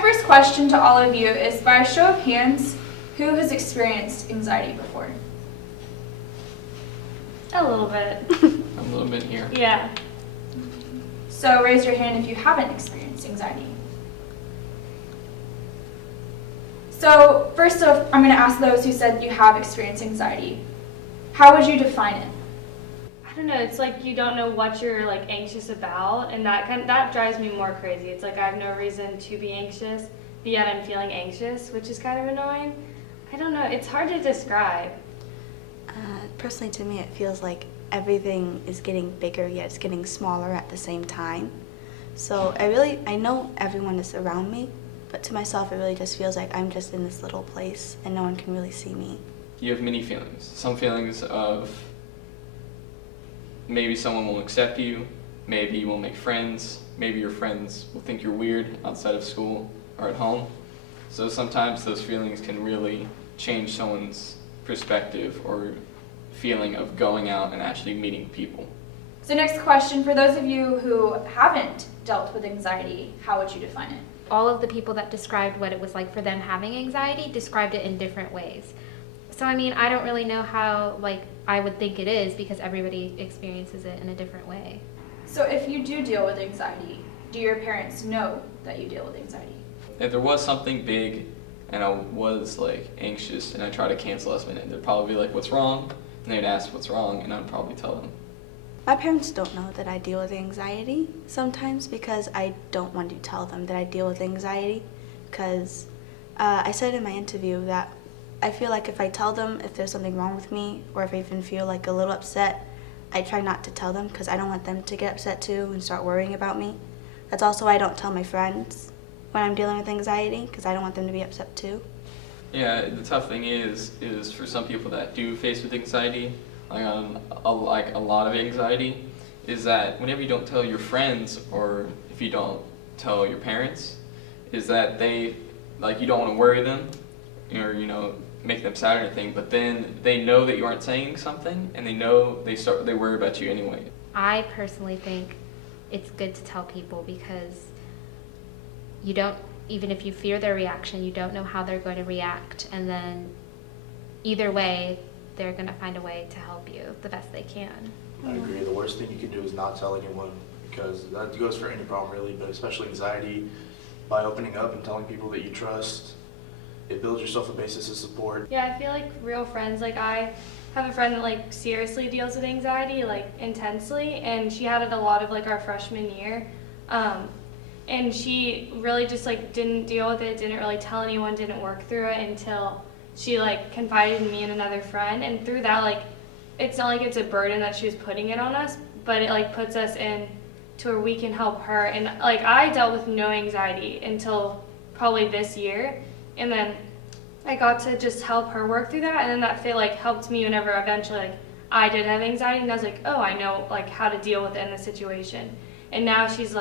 my first question to all of you is, by a show of hands, who has experienced anxiety before? A little bit. A little bit here. Yeah. So raise your hand if you haven't experienced anxiety. So first off, I'm going to ask those who said you have experienced anxiety. How would you define it? I don't know, it's like you don't know what you're like anxious about, and that drives me more crazy. It's like I have no reason to be anxious, but yet I'm feeling anxious, which is kind of annoying. I don't know, it's hard to describe. Personally, to me, it feels like everything is getting bigger, yet it's getting smaller at the same time. So I know everyone is around me, but to myself, it really just feels like I'm just in this little place and no one can really see me. You have many feelings. Some feelings of maybe someone won't accept you, maybe you won't make friends, maybe your friends will think you're weird outside of school or at home. So sometimes those feelings can really change someone's perspective or feeling of going out and actually meeting people. So next question, for those of you who haven't dealt with anxiety, how would you define it? All of the people that described what it was like for them having anxiety described it in different ways. So I mean, I don't really know how I would think it is, because everybody experiences it in a different way. So if you do deal with anxiety, do your parents know that you deal with anxiety? If there was something big and I was anxious and I tried to cancel last minute, they'd probably be like, "What's wrong?" And they'd ask what's wrong, and I'd probably tell them. My parents don't know that I deal with anxiety sometimes, because I don't want to tell them that I deal with anxiety, because I said in my interview that I feel like if I tell them if there's something wrong with me, or if I even feel like a little upset, I try not to tell them, because I don't want them to get upset too and start worrying about me. That's also why I don't tell my friends when I'm dealing with anxiety, because I don't want them to be upset too. Yeah, the tough thing is for some people that do face with anxiety, a lot of anxiety, is that whenever you don't tell your friends, or if you don't tell your parents, is that they, you don't want to worry them, or, make them sad or anything, but then they know that you aren't saying something, and they worry about you anyway. I personally think it's good to tell people, because you don't, even if you fear their reaction, you don't know how they're going to react, and then either way, they're going to find a way to help you the best they can. I agree. The worst thing you can do is not tell anyone, because that goes for any problem really, but especially anxiety. By opening up and telling people that you trust, it builds yourself a basis of support. Yeah, I feel like real friends, I have a friend that seriously deals with anxiety, intensely, and she had it a lot of our freshman year. And she really just didn't deal with it, didn't really tell anyone, didn't work through it until she confided in me and another friend, and through that it's not like it's a burden that she was putting it on us, but it puts us in to where we can help her. And I dealt with no anxiety until probably this year, and then I got to just help her work through that, and then that helped me whenever eventually I did have anxiety, and I was like, oh, I know how to deal with it in the situation. And now she's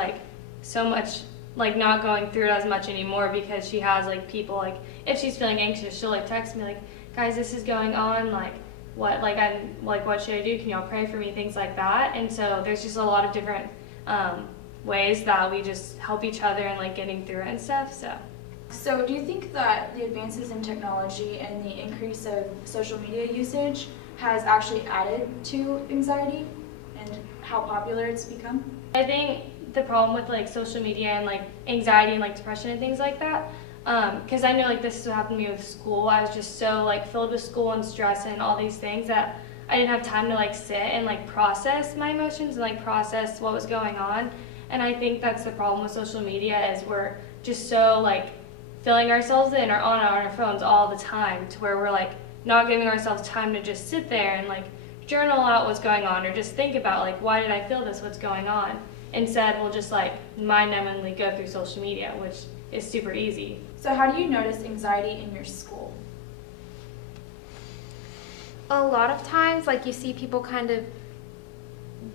so much not going through it as much anymore, because she has people if she's feeling anxious, she'll text me guys, this is going on, what what should I do, can y'all pray for me, things like that. And so there's just a lot of different ways that we just help each other and getting through it and stuff. So do you think that the advances in technology and the increase of social media usage has actually added to anxiety and how popular it's become? I think the problem with social media and anxiety and depression and things like that, because I know this is what happened to me with school. I was just so filled with school and stress and all these things that I didn't have time to sit and process my emotions and process what was going on. And I think that's the problem with social media, is we're just so filling ourselves in or on our phones all the time, to where we're not giving ourselves time to just sit there and journal out what's going on, or just think about why did I feel this, what's going on. Instead, we'll just mind-numbingly go through social media, which is super easy. So how do you notice anxiety in your school? A lot of times, you see people kind of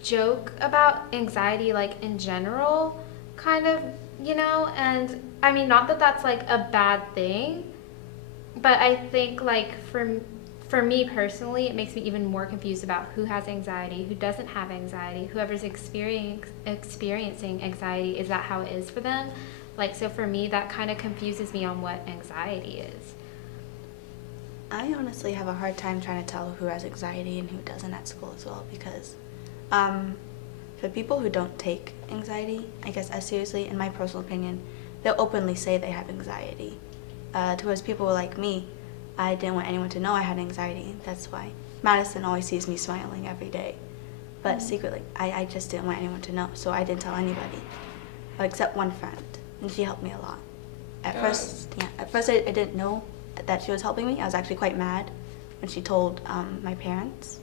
joke about anxiety, in general, kind of, and I mean, not that that's a bad thing, but I think for me personally, it makes me even more confused about who has anxiety, who doesn't have anxiety, whoever's experiencing anxiety, is that how it is for them? Like, so for me, that kind of confuses me on what anxiety is. I honestly have a hard time trying to tell who has anxiety and who doesn't at school as well because for people who don't take anxiety, I guess as seriously, in my personal opinion, they'll openly say they have anxiety. Towards people like me, I didn't want anyone to know I had anxiety. That's why Madison always sees me smiling every day. But secretly, I just didn't want anyone to know, so I didn't tell anybody, except one friend, and she helped me a lot. At first I didn't know that she was helping me. I was actually quite mad when she told my parents,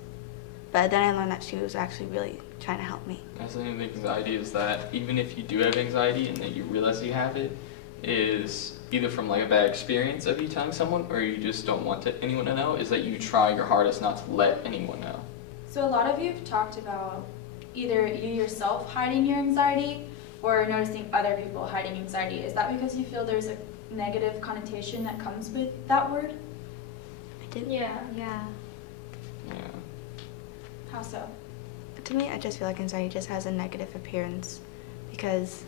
but then I learned that she was actually really trying to help me. I think the anxiety is that even if you do have anxiety and then you realize you have it, is either from like a bad experience of you telling someone or you just don't want anyone to know, is that you try your hardest not to let anyone know. So a lot of you have talked about either you yourself hiding your anxiety or noticing other people hiding anxiety. Is that because you feel there's a negative connotation that comes with that word? I did. Yeah. Yeah. Yeah. How so? To me, I just feel like anxiety just has a negative appearance because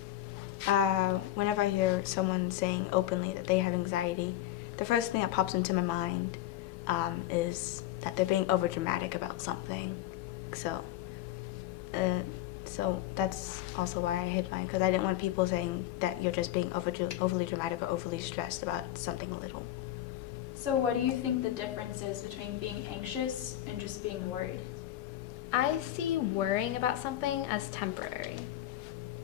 whenever I hear someone saying openly that they have anxiety, the first thing that pops into my mind is that they're being overdramatic about something. So that's also why I hid mine, because I didn't want people saying that you're just being overly dramatic or overly stressed about something little. So what do you think the difference is between being anxious and just being worried? I see worrying about something as temporary.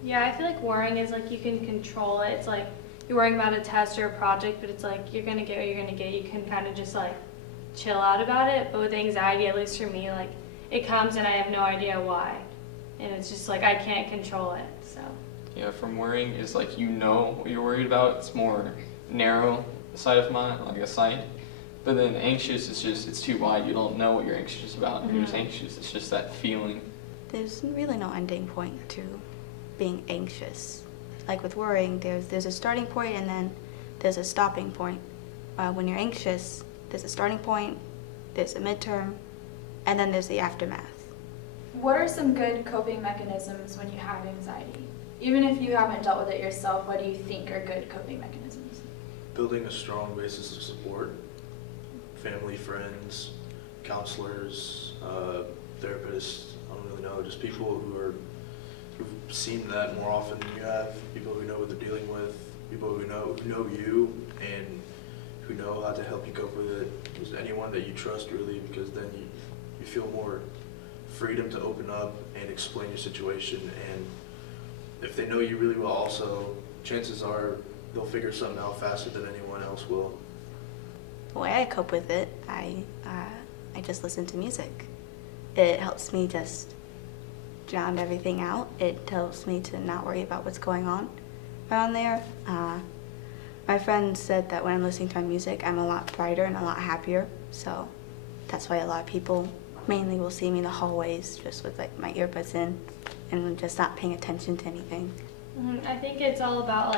Yeah, I feel like worrying is like you can control it. It's like you're worrying about a test or a project, but it's like you're gonna get what you're gonna get. You can kind of just like chill out about it. But with anxiety, at least for me, like it comes and I have no idea why, and it's just like I can't control it. So Yeah, from worrying is like you know what you're worried about. It's more narrow side of mind, like a sight. But then anxious is just, it's too wide. You don't know what you're anxious about. You're just anxious. It's just that feeling. There's really no ending point to being anxious. Like with worrying, there's a starting point and then there's a stopping point. When you're anxious, there's a starting point, there's a midterm, and then there's the aftermath. What are some good coping mechanisms when you have anxiety? Even if you haven't dealt with it yourself, what do you think are good coping mechanisms? Building a strong basis of support, family, friends, counselors, therapists, I don't really know, just people who've seen that more often than you have, people who know what they're dealing with, people who know you and who know how to help you cope with it. Just anyone that you trust really, because then you feel more freedom to open up and explain your situation, and if they know you really well also, chances are they'll figure something out faster than anyone else will. The way I cope with it, I just listen to music. It helps me just drown everything out. It helps me to not worry about what's going on around there. My friend said that when I'm listening to my music, I'm a lot brighter and a lot happier. So that's why a lot of people mainly will see me in the hallways just with like my earbuds in and just not paying attention to anything. I think it's all about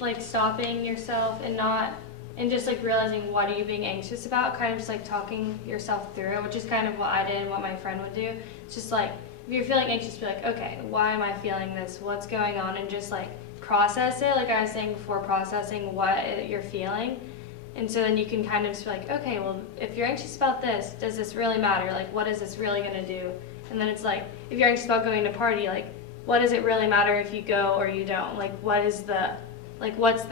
like stopping yourself and just like realizing what are you being anxious about, kind of just like talking yourself through it, which is kind of what I did and what my friend would do. It's just like, if you're feeling anxious, be like, okay, why am I feeling this? What's going on? And just like process it, like I was saying before, processing what you're feeling. And so then you can kind of just be like, okay, well, if you're anxious about this, does this really matter? Like, what is this really gonna do? And then it's like, if you're anxious about going to a party, like, what does it really matter if you go or you don't? Like, what's the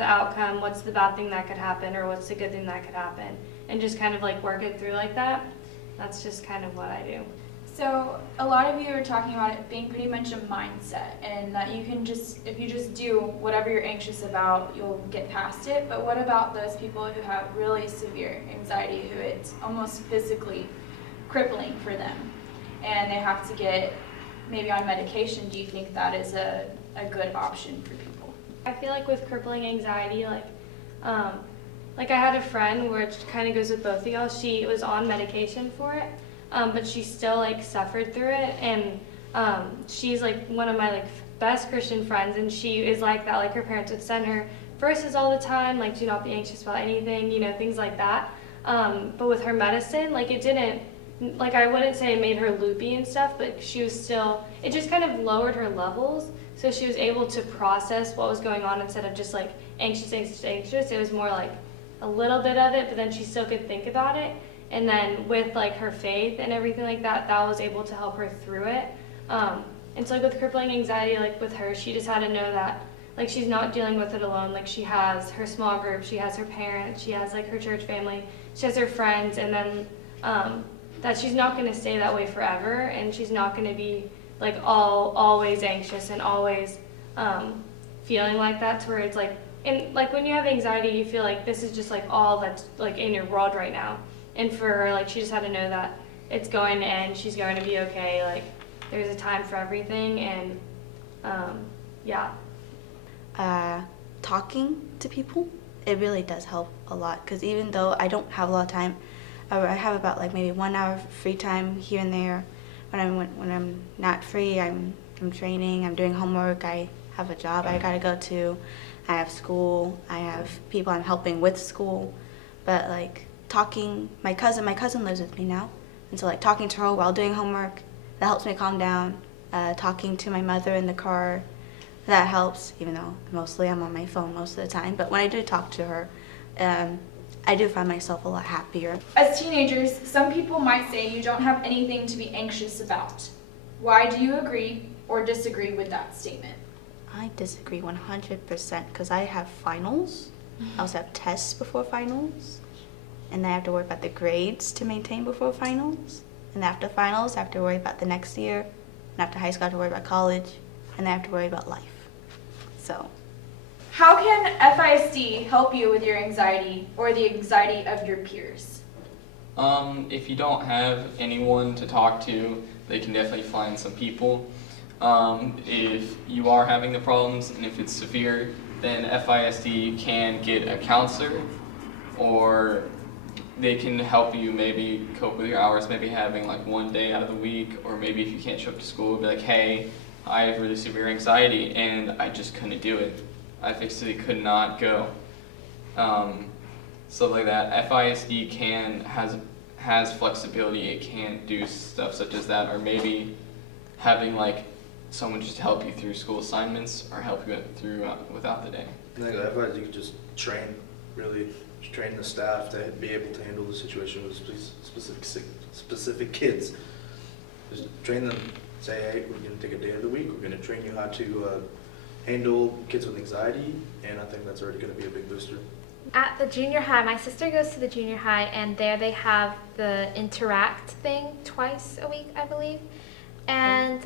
outcome? What's the bad thing that could happen, or what's the good thing that could happen? And just kind of like work it through like that. That's just kind of what I do. So a lot of you are talking about it being pretty much a mindset, and that you can just, if you just do whatever you're anxious about, you'll get past it. But what about those people who have really severe anxiety, who it's almost physically crippling for them, and they have to get maybe on medication? Do you think that is a good option for people? I feel like with crippling anxiety, like I had a friend, which kind of goes with both of y'all. She was on medication for it, but she still like suffered through it, and she's like one of my like best Christian friends, and she is like that. Like her parents would send her verses all the time, like do not be anxious about anything, you know, things like that. But with her medicine, like it didn't, like I wouldn't say it made her loopy and stuff, but she was still, it just kind of lowered her levels. So she was able to process what was going on instead of just like anxious. It was more like a little bit of it, but then she still could think about it. And then with like her faith and everything like that, that was able to help her through it. And so like with crippling anxiety, like with her, she just had to know that like she's not dealing with it alone. Like she has her small group, she has her parents, she has like her church family, she has her friends, and then that she's not going to stay that way forever, and she's not going to be like always anxious and always feeling like that, to where it's like, and like when you have anxiety, you feel like this is just like all that's like in your world right now. And for her, like she just had to know that it's going to end, she's going to be okay, like there's a time for everything. And yeah. Talking to people, it really does help a lot, because even though I don't have a lot of time, I have about like maybe 1 hour free time here and there. When I'm not free, I'm training, I'm doing homework, I have a job I gotta go to, I have school, I have people I'm helping with school. But like talking, my cousin lives with me now, and so like talking to her while doing homework, that helps me calm down. Talking to my mother in the car, that helps, even though mostly I'm on my phone most of the time. But when I do talk to her, I do find myself a lot happier. As teenagers, some people might say you don't have anything to be anxious about. Why do you agree or disagree with that statement? I disagree 100%, because I have finals. I also have tests before finals. And then I have to worry about the grades to maintain before finals. And after finals, I have to worry about the next year. And after high school, I have to worry about college. And then I have to worry about life. So. How can FISD help you with your anxiety or the anxiety of your peers? If you don't have anyone to talk to, they can definitely find some people. If you are having the problems and if it's severe, then FISD can get a counselor, or they can help you maybe cope with your hours, maybe having like 1 day out of the week, or maybe if you can't show up to school, be like, hey, I have really severe anxiety and I just couldn't do it. I physically could not go. Stuff like that. FISD has flexibility. It can do stuff such as that, or maybe having like someone just help you through school assignments or help you through without the day. I think FISD could just train the staff to be able to handle the situation with specific kids. Just train them. Say, hey, we're going to take a day of the week. We're going to train you how to handle kids with anxiety, and I think that's already going to be a big booster. At the junior high, my sister goes to the junior high, and there they have the Interact thing twice a week, I believe. And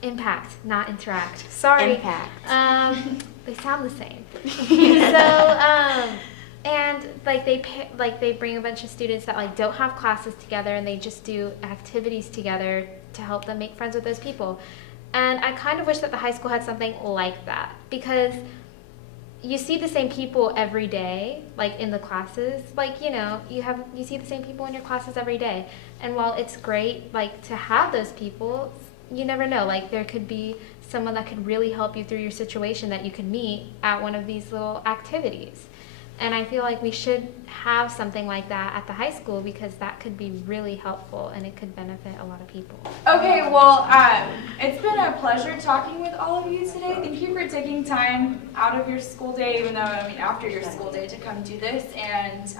Impact, not Interact. Sorry. Impact. They sound the same. So, and like they bring a bunch of students that like don't have classes together, and they just do activities together to help them make friends with those people. And I kind of wish that the high school had something like that, because you see the same people every day, like in the classes. Like, you know, you see the same people in your classes every day. And while it's great, like, to have those people, you never know. Like, there could be someone that could really help you through your situation that you could meet at one of these little activities. And I feel like we should have something like that at the high school, because that could be really helpful and it could benefit a lot of people. Okay, well, it's been a pleasure talking with all of you today. Thank you for taking time out of your school day, even though, after your school day, to come do this. And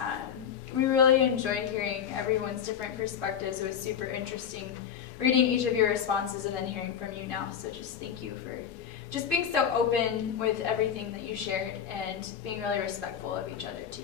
we really enjoyed hearing everyone's different perspectives. It was super interesting reading each of your responses and then hearing from you now. So just thank you for just being so open with everything that you shared and being really respectful of each other too.